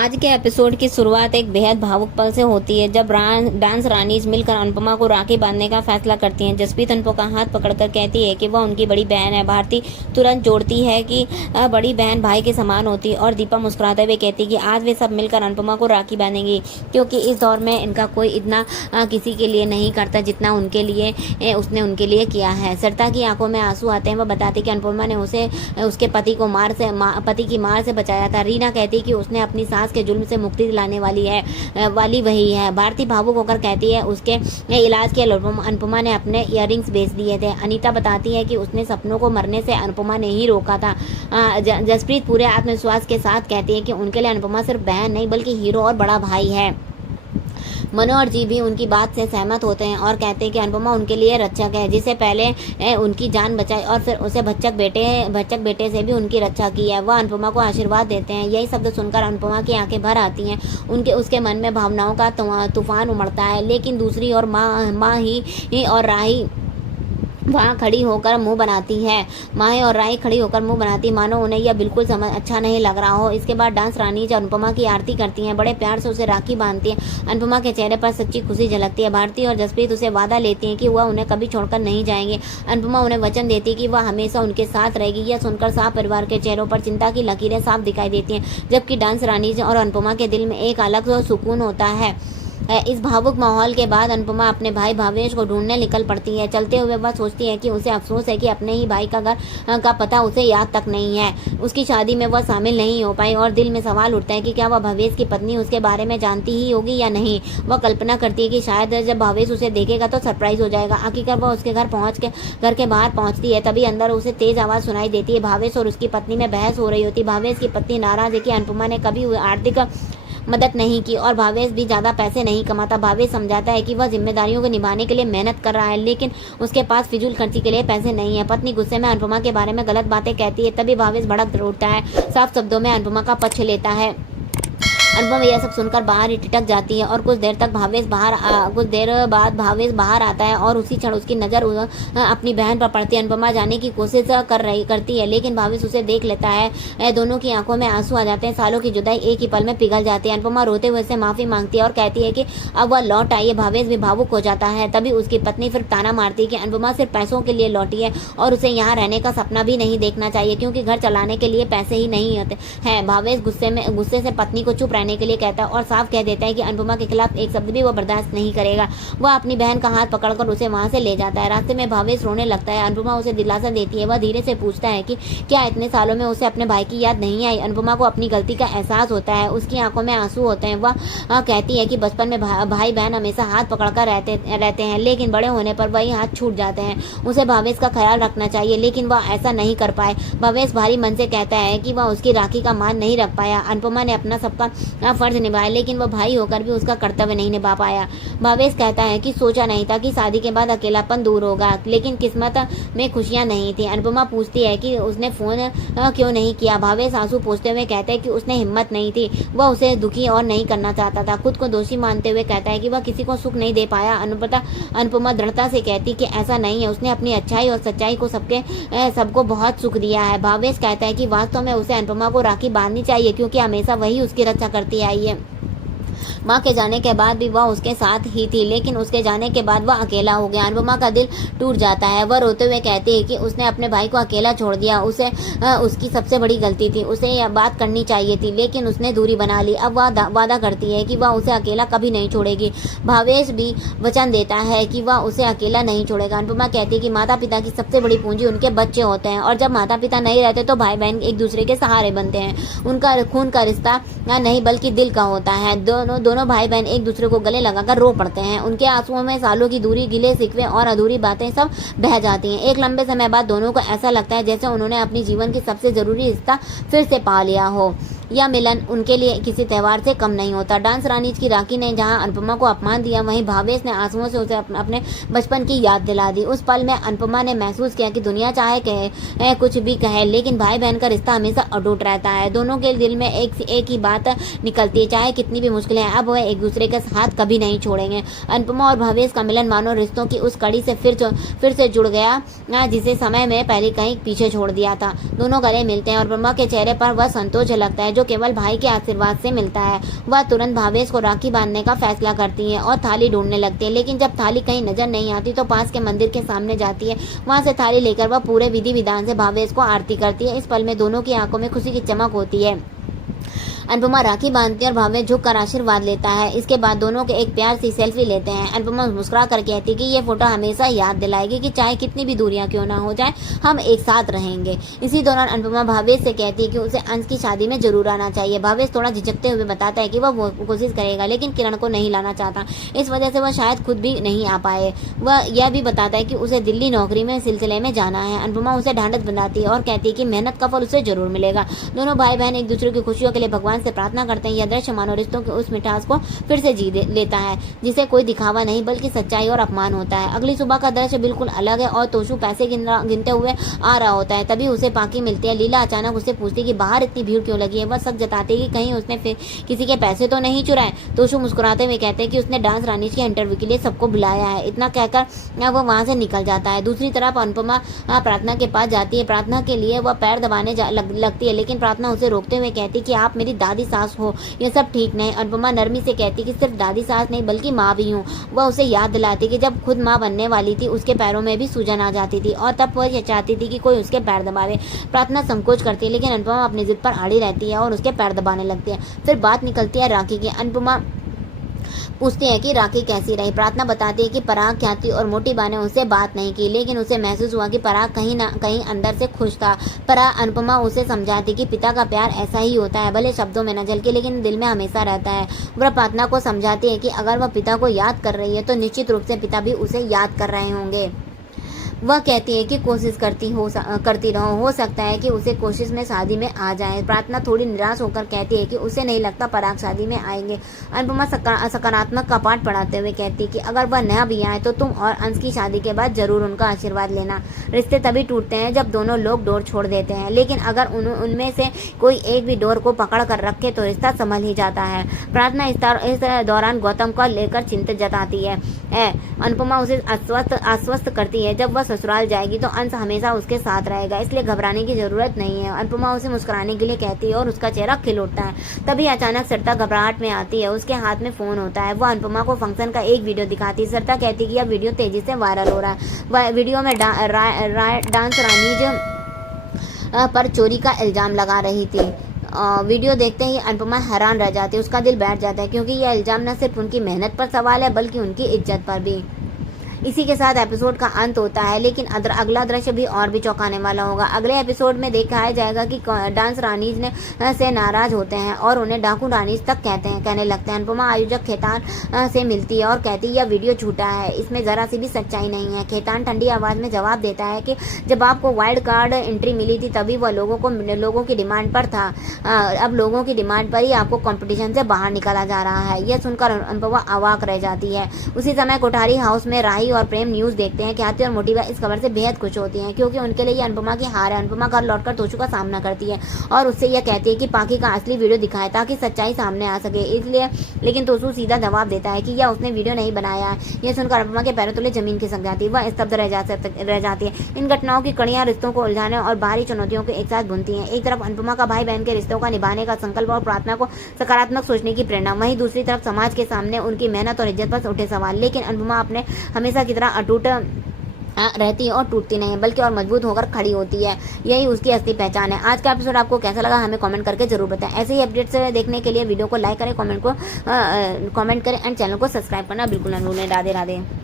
आज के एपिसोड की शुरुआत एक बेहद भावुक पल से होती है जब डांस रानीज मिलकर अनुपमा को राखी बांधने का फैसला करती हैं। जसप्रीत अनुपमा का हाथ पकड़कर कहती है कि वह उनकी बड़ी बहन है। भारती तुरंत जोड़ती है कि बड़ी बहन भाई के समान होती, और दीपा मुस्कुराते हुए कहती है कि आज वे सब मिलकर अनुपमा को राखी बांधेंगी, क्योंकि इस दौर में इनका कोई इतना किसी के लिए नहीं करता जितना उनके लिए उसने उनके लिए किया है। सरिता की आंखों में आंसू आते हैं। वह बताती कि अनुपमा ने उसे उसके पति की मार से बचाया था। रीना कहती कि उसने अपनी सास के जुल्म से मुक्ति दिलाने वाली वही है। भारती भावुक होकर कहती है उसके इलाज के अनुपमा ने अपने इयररिंग्स बेच दिए थे। अनीता बताती है कि उसने सपनों को मरने से अनुपमा ने ही रोका था। जसप्रीत पूरे आत्मविश्वास के साथ कहती है कि उनके लिए अनुपमा सिर्फ बहन नहीं बल्कि हीरो और बड़ा भाई है। मनोहर जी भी उनकी बात से सहमत होते हैं और कहते हैं कि अनुपमा उनके लिए रक्षक है, जिसे पहले उनकी जान बचाई और फिर उसे भच्चक बेटे से भी उनकी रक्षा की है। वह अनुपमा को आशीर्वाद देते हैं। यही शब्द सुनकर अनुपमा की आंखें भर आती हैं। उसके मन में भावनाओं का तूफान उमड़ता है। लेकिन दूसरी ओर माँ ही और राही वहाँ खड़ी होकर मुंह बनाती है। माही और राही खड़ी होकर मुंह बनाती, मानो उन्हें यह बिल्कुल अच्छा नहीं लग रहा हो। इसके बाद डांस रानी अनुपमा की आरती करती हैं, बड़े प्यार से उसे राखी बांधती हैं। अनुपमा के चेहरे पर सच्ची खुशी झलकती है। भारती और जसप्रीत उसे वादा लेती हैं कि वह उन्हें कभी छोड़कर नहीं जाएंगे। अनुपमा उन्हें वचन देती है कि वह हमेशा उनके साथ रहेगी। यह सुनकर साफ परिवार के चेहरों पर चिंता की लकीरें साफ दिखाई देती हैं, जबकि डांस रानी और अनुपमा के दिल में एक अलग सुकून होता है। इस भावुक माहौल के बाद अनुपमा अपने भाई भावेश को ढूंढने निकल पड़ती है। चलते हुए वह सोचती है कि उसे अफसोस है कि अपने ही भाई का घर का पता उसे याद तक नहीं है। उसकी शादी में वह शामिल नहीं हो पाई और दिल में सवाल उठता है कि क्या वह भावेश की पत्नी उसके बारे में जानती ही होगी या नहीं। वह कल्पना करती है कि शायद जब भावेश उसे देखेगा तो सरप्राइज हो जाएगा। आखिरकार वह उसके घर के बाहर पहुंचती है। तभी अंदर उसे तेज आवाज सुनाई देती है। भावेश और उसकी पत्नी में बहस हो रही होती। भावेश की पत्नी नाराज है कि अनुपमा ने कभी आर्थिक मदद नहीं की और भावेश भी ज़्यादा पैसे नहीं कमाता। भावेश समझाता है कि वह जिम्मेदारियों को निभाने के लिए मेहनत कर रहा है, लेकिन उसके पास फिजूल खर्ची के लिए पैसे नहीं है। पत्नी गुस्से में अनुपमा के बारे में गलत बातें कहती है। तभी भावेश भड़क उठता है, साफ शब्दों में अनुपमा का पक्ष लेता है। अनुपमा यह सब सुनकर बाहर ही ठिठक जाती है और कुछ देर बाद भावेश बाहर आता है और उसी क्षण उसकी नज़र अपनी बहन पर पड़ती है। अनुपमा जाने की कोशिश करती है, लेकिन भावेश उसे देख लेता है। दोनों की आंखों में आंसू आ जाते हैं। सालों की जुदाई एक ही पल में पिघल जाती है। अनुपमा रोते हुए से माफ़ी मांगती है और कहती है कि अब वह लौट आई है। भावेश भी भावुक हो जाता है। तभी उसकी पत्नी फिर ताना मारती है कि अनुपमा सिर्फ पैसों के लिए लौटी है और उसे यहाँ रहने का सपना भी नहीं देखना चाहिए, क्योंकि घर चलाने के लिए पैसे ही नहीं होते हैं। भावेश गुस्से से पत्नी को चुप रहने के लिए कहता है और साफ कह देता है कि अनुपमा के खिलाफ एक शब्द भी वो बर्दाश्त नहीं करेगा। वह अपनी बहन का हाथ पकड़कर उसे वहां से ले जाता है। रास्ते में भावेश रोने लगता है। अनुपमा उसे दिलासा देती है। वह धीरे से पूछता है कि क्या इतने सालों में उसे अपने भाई की याद नहीं आई। अनुपमा को अपनी गलती का एहसास होता है। उसकी आंखों में आंसू होते हैं। वह कहती है कि बचपन में भाई बहन हमेशा हाथ पकड़कर रहते हैं, लेकिन बड़े होने पर वही हाथ छूट जाते हैं। उसे भावेश का ख्याल रखना चाहिए, लेकिन वह ऐसा नहीं कर पाए। भावेश भारी मन से कहता है कि वह उसकी राखी का मान नहीं रख पाया। अनुपमा ने अपना सबका फर्ज निभाया, लेकिन वह भाई होकर भी उसका कर्तव्य नहीं निभा पाया। भावेश कहता है कि सोचा नहीं था कि शादी के बाद अकेलापन दूर होगा, लेकिन किस्मत में खुशियां नहीं थी। अनुपमा पूछती है कि उसने फोन क्यों नहीं किया। भावेश आंसू पोंछते हुए कहते हैं कि उसने हिम्मत नहीं थी। वह उसे दुखी और नहीं करना चाहता था। खुद को दोषी मानते हुए कहता है कि वह किसी को सुख नहीं दे पाया। अनुपमा दृढ़ता से कहती कि ऐसा नहीं है, उसने अपनी अच्छाई और सच्चाई को सबको बहुत सुख दिया है। भावेश कहता है कि वास्तव में उसे अनुपमा को राखी बांधनी चाहिए, क्योंकि हमेशा वही उसकी रक्षा करती आई है। माँ के जाने के बाद भी वह उसके साथ ही थी, लेकिन उसके जाने के बाद वह अकेला हो गया। अनुपमा का दिल टूट जाता है। वह रोते हुए कहती है कि उसने अपने भाई को अकेला छोड़ दिया। उसकी सबसे बड़ी गलती थी। उसे यह बात करनी चाहिए थी, लेकिन उसने दूरी बना ली। अब वह वादा करती है कि वह उसे अकेला कभी नहीं छोड़ेगी। भावेश भी वचन देता है कि वह उसे अकेला नहीं छोड़ेगा। अनुपमा कहती है कि माता पिता की सबसे बड़ी पूंजी उनके बच्चे होते हैं, और जब माता पिता नहीं रहते तो भाई बहन एक दूसरे के सहारे बनते हैं। उनका खून का रिश्ता नहीं बल्कि दिल का होता है। दोनों भाई बहन एक दूसरे को गले लगाकर रो पड़ते हैं। उनके आंसुओं में सालों की दूरी, गिले शिकवे और अधूरी बातें सब बह जाती हैं। एक लंबे समय बाद दोनों को ऐसा लगता है जैसे उन्होंने अपनी जीवन की सबसे जरूरी रिश्ता फिर से पा लिया हो। यह मिलन उनके लिए किसी त्योहार से कम नहीं होता। डांस रानी की राखी ने जहां अनुपमा को अपमान दिया, वहीं भावेश ने आंसुओं से उसे अपने बचपन की याद दिला दी। उस पल में अनुपमा ने महसूस किया कि दुनिया चाहे कहे कुछ भी कहे, लेकिन भाई बहन का रिश्ता हमेशा अटूट रहता है। दोनों के दिल में एक ही बात निकलती है, चाहे कितनी भी मुश्किलें हैं। अब वह एक दूसरे के हाथ कभी नहीं छोड़ेंगे। अनुपमा और भावेश का मिलन मानो रिश्तों की उस कड़ी से फिर से जुड़ गया जिसे समय में पहले कहीं पीछे छोड़ दिया था। दोनों गले मिलते हैं और अनुपमा के चेहरे पर वह संतोष झलकता है जो केवल भाई के आशीर्वाद से मिलता है। वह तुरंत भावेश को राखी बांधने का फैसला करती है और थाली ढूंढने लगती है, लेकिन जब थाली कहीं नजर नहीं आती तो पास के मंदिर के सामने जाती है। वहां से थाली लेकर वह पूरे विधि विधान से भावेश को आरती करती है। इस पल में दोनों की आंखों में खुशी की चमक होती है। अनुपमा राखी बांधती है और भावेश झुककर आशीर्वाद लेता है। इसके बाद दोनों के एक प्यार सी सेल्फी लेते हैं। अनुपमा मुस्कुरा कर कहती कि ये फोटो हमेशा याद दिलाएगी कि चाहे कितनी भी दूरियां क्यों ना हो जाए, हम एक साथ रहेंगे। इसी दौरान अनुपमा भावेश से कहती है कि उसे अंश की शादी में जरूर आना चाहिए। भावेश थोड़ा झिझकते हुए बताता है कि वह कोशिश करेगा, लेकिन किरण को नहीं लाना चाहता। इस वजह से वह शायद खुद भी नहीं आ पाए। वह यह भी बताता है कि उसे दिल्ली नौकरी में सिलसिले में जाना है। अनुपमा उसे ढांढस बंधाती है और कहती है कि मेहनत का फल उसे जरूर मिलेगा। दोनों भाई बहन एक दूसरे की खुशियों के लिए भगवान से प्रार्थना करते हैं। यह दृश्य मानो रिश्तों के उस मिठास को फिर से जी लेता है जिसे कोई दिखावा नहीं बल्कि सच्चाई और अपमान होता है। अगली सुबह का दृश्य बिल्कुल अलग है और तोशु पैसे गिनते हुए आ रहा होता है। तभी उसे पाकी मिलती है। लीला अचानक उससे पूछती कि बाहर इतनी भीड़ क्यों लगी है। वह शक जताती है कि कहीं उसने फिर किसी के पैसे तो नहीं चुराए। तोशु मुस्कुराते हुए कहते हैं कि उसने डांस रानी के इंटरव्यू के लिए सबको बुलाया है। इतना कहकर वह वहां से निकल जाता है। दूसरी तरफ अनुपमा प्रार्थना के पास जाती है। प्रार्थना के लिए वह पैर दबाने लगती है, लेकिन प्रार्थना उसे रोकते हुए कहती कि आप मेरी दादी सास हो, यह सब ठीक नहीं। अनुपमा नरमी से कहती कि सिर्फ दादी सास नहीं बल्कि माँ भी हूँ। वह उसे याद दिलाती कि जब खुद माँ बनने वाली थी उसके पैरों में भी सूजन आ जाती थी और तब वह चाहती थी कि कोई उसके पैर दबावे। प्रार्थना संकोच करती है, लेकिन अनुपमा अपनी जिद पर अड़ी रहती है और उसके पैर दबाने लगती है। फिर बात निकलती है राखी की। अनुपमा पूछती है कि राखी कैसी रही। प्रार्थना बताती है कि पराग, ख्याति और मोटी बा ने उससे बात नहीं की, लेकिन उसे महसूस हुआ कि पराग कहीं ना कहीं अंदर से खुश था। अनुपमा उसे समझाती कि पिता का प्यार ऐसा ही होता है, भले शब्दों में न झलके लेकिन दिल में हमेशा रहता है। वह प्रार्थना को समझाती है कि अगर वह पिता को याद कर रही है तो निश्चित रूप से पिता भी उसे याद कर रहे होंगे। वह कहती है कि कोशिश करती रहो, हो सकता है कि उसे कोशिश में शादी में आ जाए। प्रार्थना थोड़ी निराश होकर कहती है कि उसे नहीं लगता पराग शादी में आएंगे। अनुपमा सकारात्मक का पाठ पढ़ाते हुए कहती है कि अगर वह न भी आए तो तुम और अंश की शादी के बाद जरूर उनका आशीर्वाद लेना। रिश्ते तभी टूटते हैं जब दोनों लोग डोर छोड़ देते हैं, लेकिन अगर उनमें से कोई एक भी डोर को पकड़ कर रखे तो रिश्ता संभल ही जाता है। प्रार्थना इस दौरान गौतम को लेकर चिंतित जताती है। अनुपमा उसे आश्वस्त करती है जब वह ससुराल जाएगी तो अंश हमेशा उसके साथ रहेगा, इसलिए घबराने की जरूरत नहीं है। अनुपमा उसे मुस्कुराने के लिए कहती है और उसका चेहरा खिल उठता है। तभी अचानक सरिता घबराहट में आती है। उसके हाथ में फोन होता है। वह अनुपमा को फंक्शन का एक वीडियो दिखाती है। सरिता कहती है कि यह वीडियो तेजी से वायरल हो रहा है। वह वीडियो में डांस रानीज पर चोरी का इल्जाम लगा रही थी। वीडियो देखते ही अनुपमा हैरान रह जाती है। उसका दिल बैठ जाता है क्योंकि यह इल्जाम न सिर्फ उनकी मेहनत पर सवाल है बल्कि उनकी इज्जत पर भी। इसी के साथ एपिसोड का अंत होता है, लेकिन अगला दृश्य भी और भी चौंकाने वाला होगा। अगले एपिसोड में दिखाया जाएगा कि डांस रानीज ने से नाराज होते हैं और उन्हें डाकू रानीज तक कहने लगते हैं। अनुपमा आयोजक खेतान से मिलती है और कहती है यह वीडियो झूठा है, इसमें जरा सी भी सच्चाई नहीं है। खेतान ठंडी आवाज में जवाब देता है कि जब आपको वाइल्ड कार्ड एंट्री मिली थी तभी वह लोगों की डिमांड पर था। अब लोगों की डिमांड पर ही आपको कॉम्पिटिशन से बाहर निकाला जा रहा है। यह सुनकर अनुपमा अवाक रह जाती है। उसी समय कोठारी हाउस में राही और प्रेम न्यूज देखते हैं। ख्याति और मोटिवा इस खबर से बेहद खुश होती हैं क्योंकि उनके लिए ये अनुपमा की हार है। अनुपमा घर लौटकर तोशु का सामना करती है और उससे यह कहती है कि पाकी का असली वीडियो दिखाए ताकि सच्चाई सामने आ सके, इसलिए लेकिन तोशु सीधा जवाब देता है कि यह उसने वीडियो नहीं बनाया है। यह सुनकर अनुपमा के पैरों तले जमीन खिसक जाती है। वह स्तब्ध रह जाती है। इन घटनाओं की कड़ियां रिश्तों को उलझाने और बाहरी चुनौतियों को एक साथ बुनती हैं। एक तरफ अनुपमा का भाई बहन के रिश्तों का निभाने का संकल्प और प्रार्थना को सकारात्मक सोचने की प्रेरणा, वहीं दूसरी तरफ समाज के सामने उनकी मेहनत और इज्जत पर उठे सवाल। लेकिन अनुपमा अपने हमेशा की तरह अटूट रहती है और टूटती नहीं है बल्कि और मजबूत होकर खड़ी होती है। यही उसकी असली पहचान है। आज का एपिसोड आपको कैसा लगा हमें कमेंट करके जरूर बताएं। ऐसे ही अपडेट्स देखने के लिए वीडियो को लाइक करें, कमेंट करें एंड चैनल को सब्सक्राइब करना बिल्कुल न भूलें। राधे राधे।